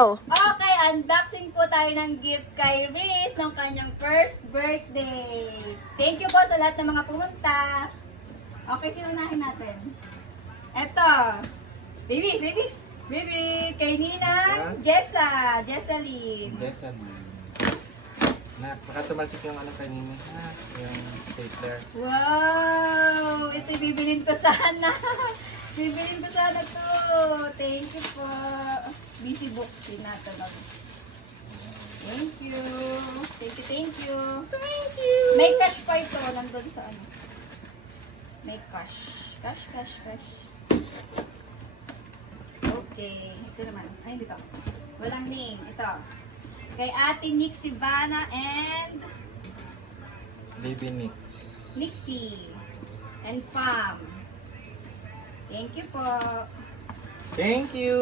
Okay, unboxing po tayo ng gift kay Riz ng kanyang first birthday. Thank you po sa lahat ng mga pumunta. Okay, sinunahin natin. Eto. Baby. Kay Ninang Jessalyn. Baka tumalsik yung ano kanina ha, yung stapler. Wow! Ito bibilin ko sana. Bibilin ko sana to. Thank you po. Busy book tinatanong. Thank you. Thank you. May cash pa ito. Nandun sa ano. May cash. Cash. Okay. Ito naman. Ay, dito. Walang name. Ito. Kay Ate Nixie Bana and Baby Nick. Nixie and Pam. Thank you po. Thank you!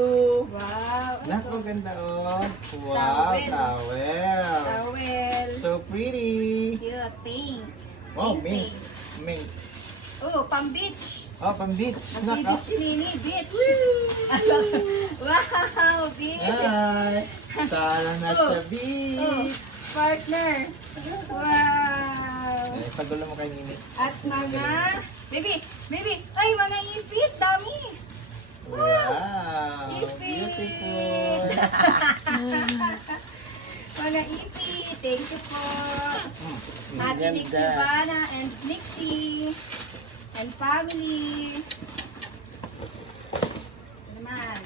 Wow. Naku, ganda oh. Wow, towel. Towel. So pretty. Cute. Pink. Wow, Pink. Mink. Oh, pang beach. Oh, pang beach. Pang Naka. beach si Nini. Beach. Wow, beach. Hi! Tara na Oh. sa beach. Partner. Wow. Eh, pagulo mo kay Nini. At mga baby. Ay, mga ipit. Dami. Wow! Ipit. Beautiful! Mga ipit. Thank you po. Ate Nixie Bana and Nixie and family. Naman.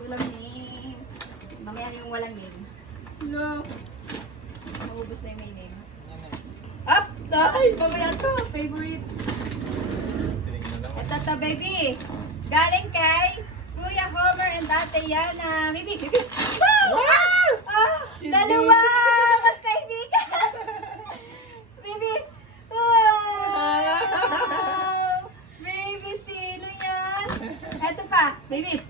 Walang name. Mamaya yung walang name. No. Maubos na yung may name. Up! Dahil! Mamaya to. Favorite. Ito to, baby. Galing kay Kuya Homer and Ate Yana. Baby. Wow! Ah, dalawa! Magkaibigan! Baby. Wow! Baby, sino yan? Ito pa, baby.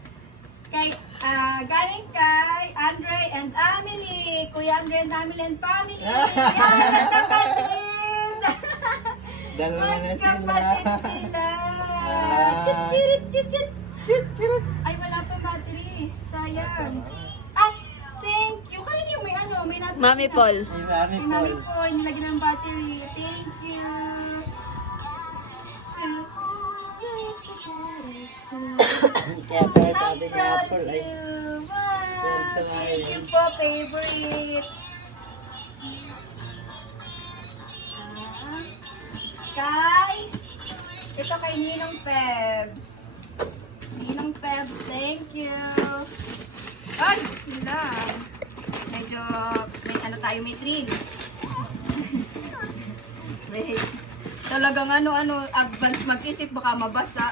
Galing kay Andre and Amelie. Kuya Andre and Amelie and family. Yan, magkapatid! Dalawa na sila. Magkapatid sila. Chit. Ay, wala pa battery. Sayang. Ay, thank you. Kanina yung may ano, may natin. Mami Paul. May Mami Paul. Nilagyan ng battery. Thank you. Kaya pala sabi I'm ni proud Apple of ay you. Wow. Ito ay- Thank you po, favorite. Ito kay Ninong Pebs. Ninong Pebs, thank you. Ay, sila. Medyo, may thrill. Wait. Talagang advance mag-isip, baka mabasa.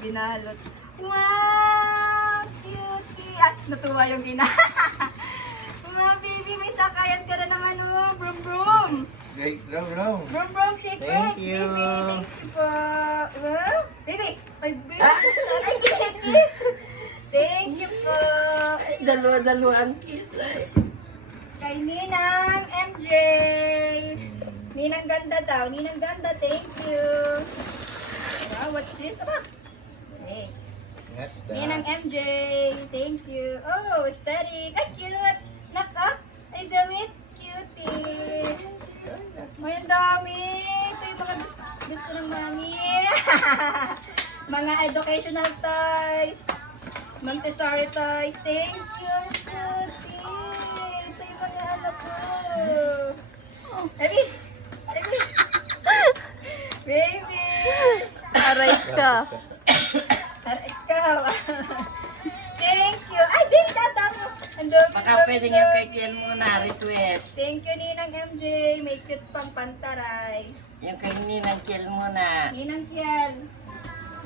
Binalot. Wow! Cutie! At natuwa yung ina. Wow, baby, may sakayan ka na naman, brum brum. Great, bro. Brum, shake, Thank baby. you. Thank you po. Baby, may baby. Ay, kiss. Thank you po. Dalawa-dalawang kiss ay. Kay Ninang MJ. Ninang ganda daw. Ninang ganda, thank you. Wow, what's this? Wait. That's Ninang that. MJ, thank you. Oh, aesthetic. Ay, cute. Naka, ay damit. Cutie. Ay, ang dami. Ito yung mga gusto ng mami. Mga educational toys. Montessori toys. Thank you, cutie. Ito yung mga anak ko. Baby. Baby. Aray ka. Tara, ikaw. Thank you. Ay, di, tatamo. Ang dami. Baka pwedeng yung kay Kian muna, request. Thank you, Ninang MJ. May cute pang pantaray. Yung kay Ninang Kian muna. Ninang Kiel.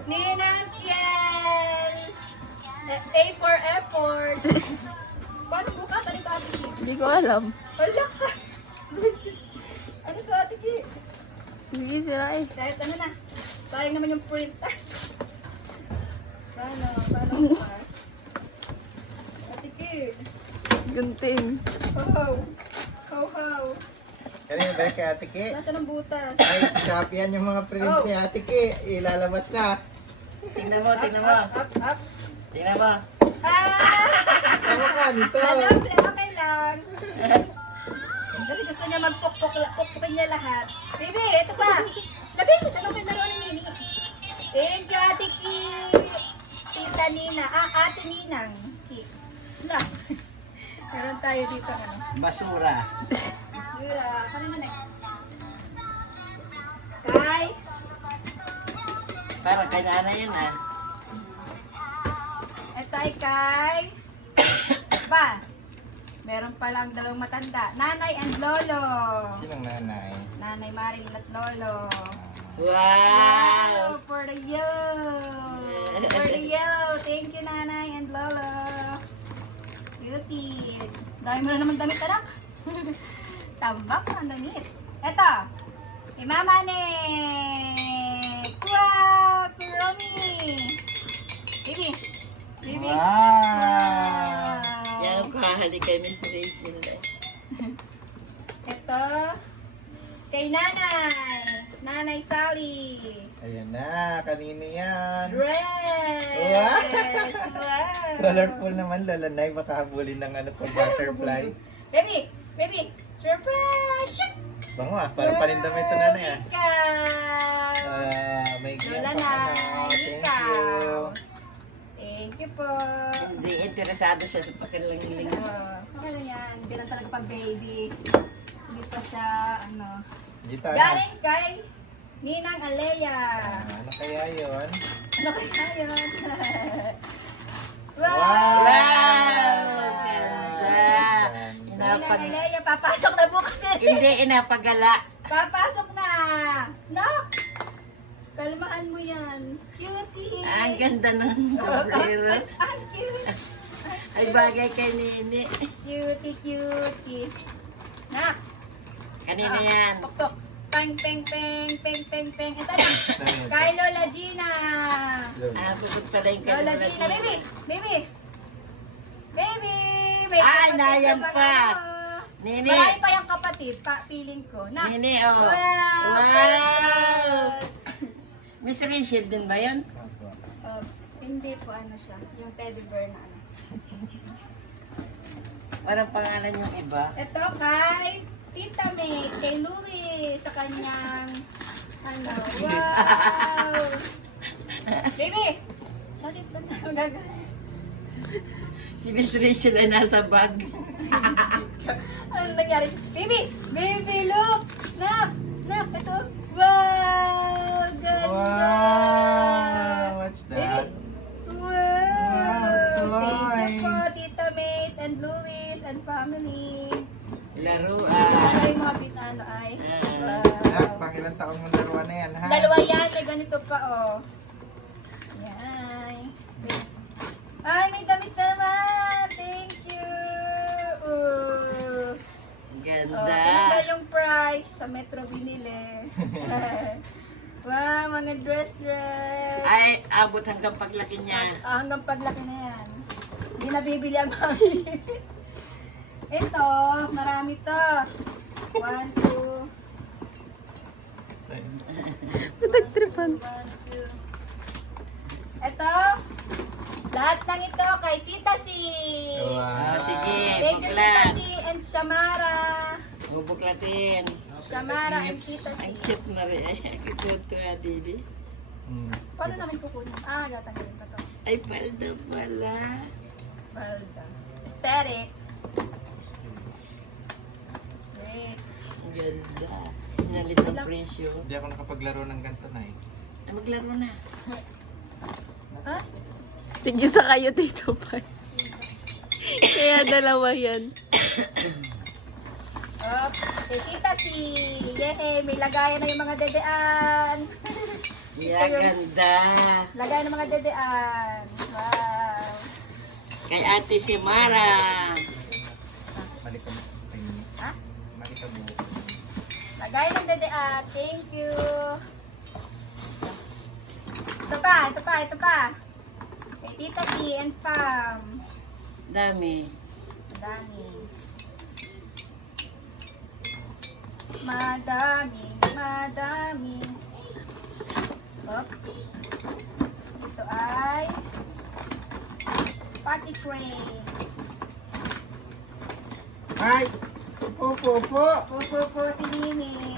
Ninang Kiel. A for effort. Paano bukas? Ano ito, Ate Ki? Hindi ko alam. Wala ka. Ano ito, Ate Ki? Hindi sila eh. Kahit ano na. Sayang naman yung printer. Paano bukas? Ate Ki. Gunting. How. Kanina ba kay Ate Ki? Nasaan ang butas? Ay, copy yan yung mga print ni Ate Ki. Ilalabas na. Tingnan mo. Up. Tingnan mo. Tama ka nito. Doble, okay lang. Kasi gusto niya magpukpukin niya lahat. Baby, ito pa. Lagay mo dyan, okay na rin ni Nini. Thank you, Ate Ki. Tita Nina. Ate Ninang. Ki. Wala. Meron tayo dito, ano. Basura. Basura. Kanina next? Kay. Parang kay nanay yan ah. Ito ay kay. Ba? Meron palang dalawang matanda. Nanay and Lolo. Sinong nanay? Nanay Marilyn at Lolo. Wow! For the you. For the you. Thank you, Nanay and Lolo. Beauty. Dami mo na naman damit, anak. Tambak na ang damit. Eto. Kay Mama Nick. Wow! Kuromi. Baby. Baby. Wow! Yan ang kahali kay Miss Rachel eh. Ito. Kay Nanay. Nanay Sally. Ayan na, kanina yan. Dress. Wow! Wow. Colorful naman, lalanay. Baka habulin ng ano to, butterfly. Baby. Baby. Surprise. Shoot. Bango ah, parang paninda ito nanay ah. Ikaw. May Lola ganyan pa Nay, ano. Thank ikaw. you. Thank you po. Hindi interesado siya sa pakilang-ling. Okay lang yan. Hindi lang talaga pag baby. Hindi pa siya, ano. Hindi tayo. Galing kay Ninang Alea. Ano kaya yun? Ano kaya yun? Wow! Ganda! Ninang Inapag... Alea, papasok na bukas eh. Hindi, inapagala. Papasok na. Nak! Kalmahan mo yan. Cutie. Ang ganda ng sombrero. Ang cute. Ay bagay kay Nini. Cutie. Nak! Kanina yan. Tok. Peng. Ito na. Kay Lola Gina. Ah, puput pala yung Lola kanina. Gina. Baby. May Ay, kapatid nayan na pa. ano. Nini. Marami pa yung kapatid. Feeling ko. Nak. Nini, oh. Wow. Miss Rachel din ba yun? Oh, hindi po ano siya. Yung teddy bear na ano. Parang pangalan yung iba. Ito kay Tita May, kay Louie, sa kanyang, ano, wow! Baby! Bakit ba na magagalit? Si Miss Rachel ay nasa bag. Ano nangyari? Baby! Baby, look! Nak! Ito! Wow! Ganda! Wow! What's that? Wow! Wow, Thank you po, toys. Tita May and Louie and family. Laruan. Ano yung mga bitano ay? Nak, Wow! pang ilang taong mong laruan na yan, ha? Dalawa yan, may ganito pa, oh. Yan. Ay, may damit na naman. Thank you. Oh, Ganda. ganda yung price sa Metro binili. Wow, mga dress. Ay, abot hanggang paglaki niya. Hanggang paglaki na yan. Hindi na bibili ang mami. Ito, marami to. 1, 2, Nagtripan. 1, 2. Ito, lahat ng ito kay Tita C. Ah, sige, Thank you, Tita buklat. C and Shamara. Bubuklatin. Shamara and Tita C. Ang cute na rin. Ay, ang cute na, Didi. Hmm. Paano namin kukunin? Gatanggalin ko to. Ay, palda pala. Balda. Aesthetic. Great. Ang ganda. Inalis ang presyo. Hindi ako nakapaglaro ng ganito na eh. Ay, maglaro na. Ha? Tigil sa kayo, Tito Pai. Kaya dalawa yan. Oh, kay Tita C. Yehey, may lagayan na yung mga dedean. Yeah, ganda. Lagayan ng mga dedean. Wow. Kay Ate si Mara. Balik ka mo. Ha? Balik ka mo. Lagayan ng dedean. Thank you. Ito pa. Kay Tita C and Pam. Dami. Madami. Madami. Hop. Ito ay Party train. Ay! Pupo! Pupo si Nini.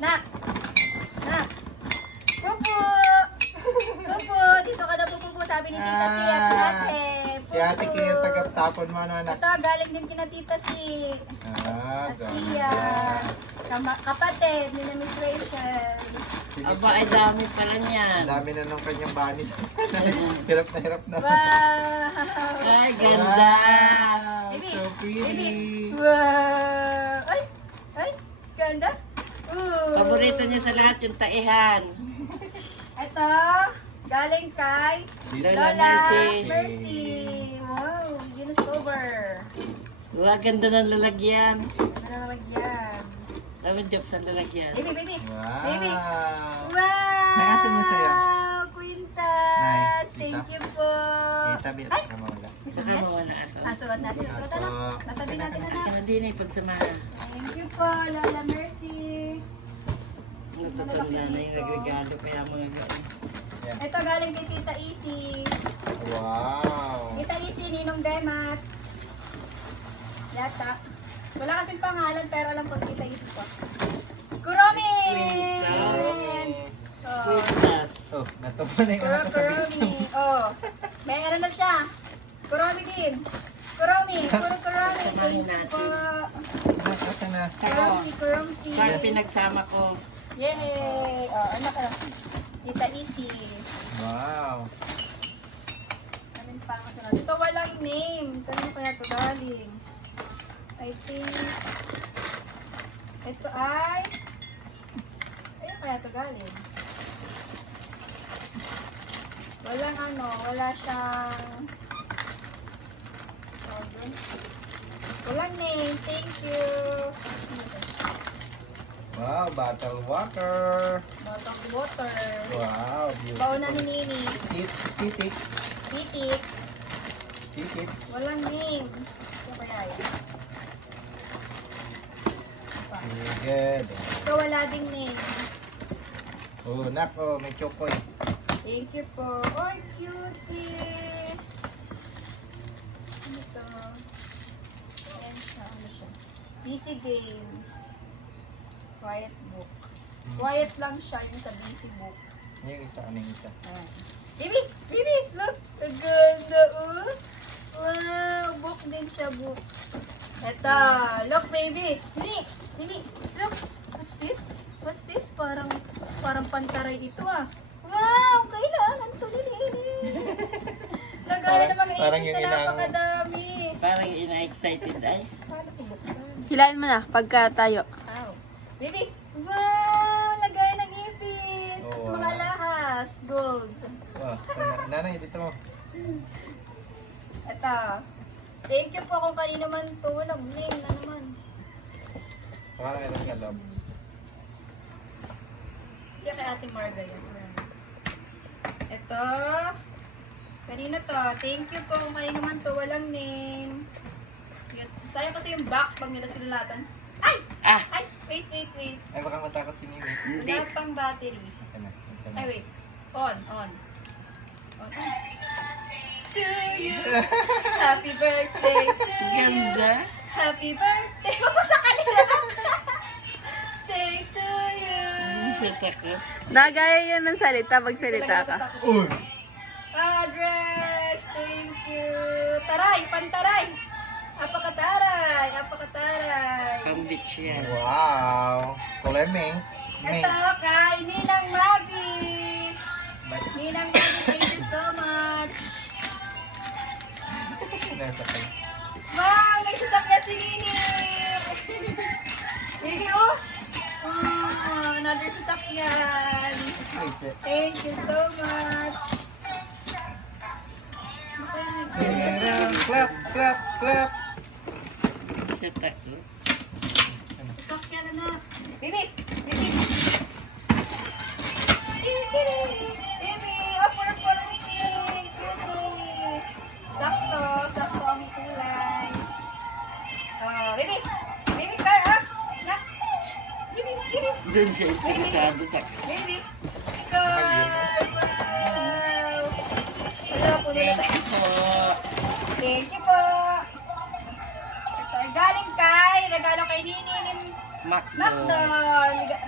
Nak! Nak! Pupo! Pupo! Dito ka na pupo, sabi ni Tita Si at ate. Si ate Pupo. kayo tagaptapon mo na anak. Ito, galing din kina Tita Si. Ah, At siya. Kapatid ni na Miss Rachel. Aba, ay dami pala Ang niyan. dami na nung kanyang banit. Hirap na. Wow! Ay, ganda. Wow, Baby, so pretty. Wow! Ay! Ay! Ganda! Ooh. Paborito niya sa lahat yung taihan. Ito, galing kay Lola Lola Mercy. Mercy. Wow! Yun is over. Wow, ganda ng lalagyan. Ano naman yan? Dami job sa lalagyan. Baby! Wow. Baby! Wow! May asan niya sa'yo? Quintas! Nice. Thank you po! Kita, bilang Ay! ka mawala. May Saka sandals? mawala ako. Suot natin. Suot na. Natabi natin na. Aka na din ay pagsamahan. Thank you po, Lola Mercy. Natutanda na yung nagregalo kaya mga gano'n. Ito galing kay Tita Easy. Wow. Tita Easy, Ninong Demat. Yata. Wala kasing pangalan pero alam ko Tita Easy po. Kuromi! Oh. Quintas. Oh, natupa na yung anak ko sa Kuromi. Oh. May ano na siya. Kuromi din. Kuromi. Kuromi. Thank you po. Asa na? Kuromi. Saan pinagsama ko? Yay! Oh, ano ka? Tita Easy. Wow. Ano pa ang kasunod? Ito walang name. Kanino kaya ito galing? I think ito ay ayun kaya ito galing. Walang ano, wala siyang walang name. Thank you. Wow, bottle water. Bottle water. Wow, beautiful. Baon na ni Nini. Titik. Titik. Titik. Walang name. Ito kaya yan. Good. Ito wala ding name. Oh, nako, may chokoy. Thank you po. Oh, cutie! Ano ito? Ayan siya. Ano siya? Busy game. Quiet book. Quiet lang siya yung sa busy book. Yung isa, ano yung isa? Ayan. Baby! Baby! Look! Ang ganda oh! Wow! Book din siya, book. Eto! Look, baby! Mini! Mini! Look! What's this? What's this? Parang pantaray ito ah. Wow! Kailangan to nilini. Lagay na mga Parang ipit yung na napakadami. Parang ina-excited ay. Paano ibuksan? Hilahin mo na pagka tayo. Ow. Baby! Wow! Lagay ng ipit. Oh, Mga wow. lahas. Gold. Wow, so, nanay, dito mo. Ito. Thank you po kung kanino man to. Walang name na naman. Saka meron ka love. Siya kay Ate Marga yan. Ito. Kanina to. Thank you po kung kanino man to. Walang name. Sayang kasi yung box pag nila sinulatan. Ay! Ah! Ay! Wait, wait, wait. Ay, baka matakot si Nini. Hindi. Wala pang battery. Ito na, ito na. Ay, wait. On. On. To you. Happy birthday to you. Ganda. Happy birthday. Wag mo sa kanila. Day to you. Hindi siya takot. Nagaya yan ng salita pag salita ka. Uy! Address. Thank you. Taray. Pantaray. Apakataray. Apakataray. Pang-beach yan. Wow! Kulay ming. Ming. Ito kay Ninang Mabi. Ninang Mabi, thank you so much. Nasa kay. Wow, may sasakyan si Nini. Nini, oh. Oh, another sasakyan. Thank you so much. Clap, clap, clap. Hindi siya takot. Sasakyan na. Bibi, bibi. Bibi, offer po ng pink. Cutie. Sakto, sakto ang kulay. Oh, bibi. Bibi, car, ah. Na. Shh. Bibi, bibi. Doon siya interesado sa... Baby! Car! Wow! Wala po nila tayo. Po. Thank you po. Ito ay galing kay, regalo kay Nini ni Macdo.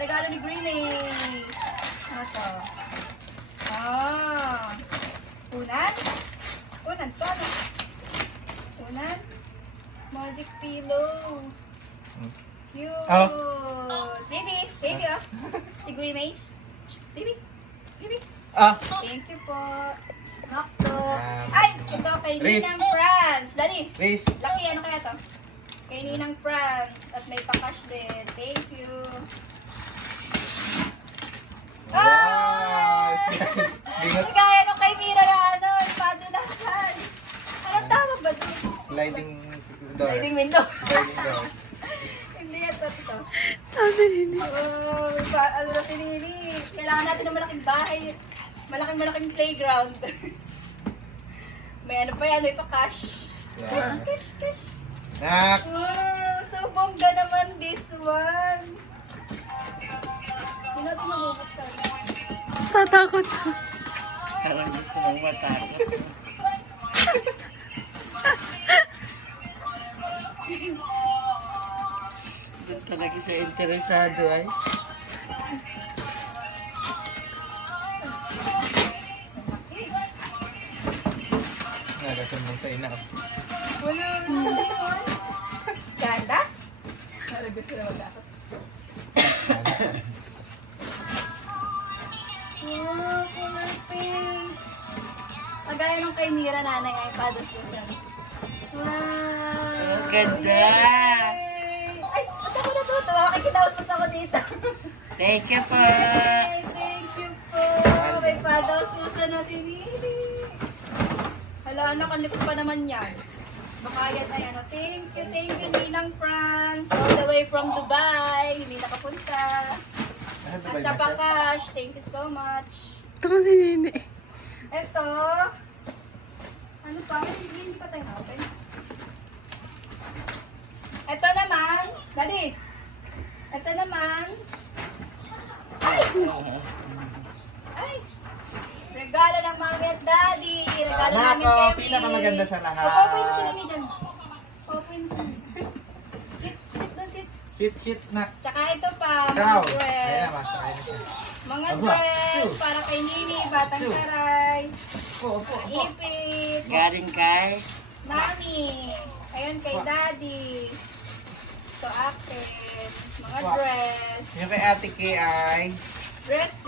Regalo ni Grimace. Ano to? Ah. Unan? Unan to, ano? Unan? Magic pillow. Cute. Oh. Baby, oh. Si Grimace. Shh, baby. Ah! Thank you po. Macdo. Um, Ay, ito kay Riz. Ninang France. Dali. Race. Lucky, ano kaya to? Kay Ninang France. At may pa-cash din. Thank you. Wow! Bingot. Kaya nung kay Mira na ano, padulasan. Anong tawag ba ito? Sliding door. Sliding window. Sliding door. Hindi yan ito. Sabi ni Oh, ano na si Lily. Kailangan natin ng malaking bahay. Malaking playground. May ano pa yan, may pa-cash. Yeah. Cash. Nak! Oh, so bongga naman this one. Hindi natin mabubuksan. tatakot. Parang gusto mong matakot. Doon talaga sa interesado ay. Nagasumbong sa ina. Wala na. Ganda? Para gusto na mag-akot. Wow, color pink. Kagaya nung kay Mira, nanay ay pados ko siya. Wow. Ang ganda. Yay! Ay, ba't ako natutuwa? Makikitausmas ako dito. Thank you po. Yay! Thank you po. May padausmusan na si Nini. Hala, anak, ang likod pa naman yan. Baka yan ay ano. Thank you, Ninang France. All the way from Dubai. Hindi nakapunta. At sa Pakash, thank you so much. Tara si Nene. Ito. Ano pa? Hindi pa tayo na-open. Ito naman. Daddy. Ito naman. Ay. Regalo ng mami at daddy. Regalo Anak namin ko, kay pinakamaganda sa lahat. Paupuin mo si Nini dyan. Paupuin mo si Nini. Sit doon, sit. Shit, nak. Tsaka ito pa, Ikaw. mga dress. Ayan, masakay na siya. Mga Aba, dress Su. para kay Nini, Batang Su. Saray, Opo. Ipit, Galing kay. Mami. Ayun kay Daddy. Ito akin. Mga Wow. dress. Yung kay Ate Kay ay... Dress.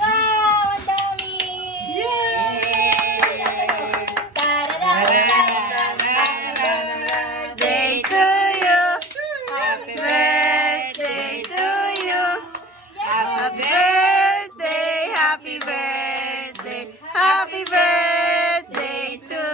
Wow! Ang dami! Birthday to you. Happy birthday to you. Happy birthday. Happy birthday. Happy birthday.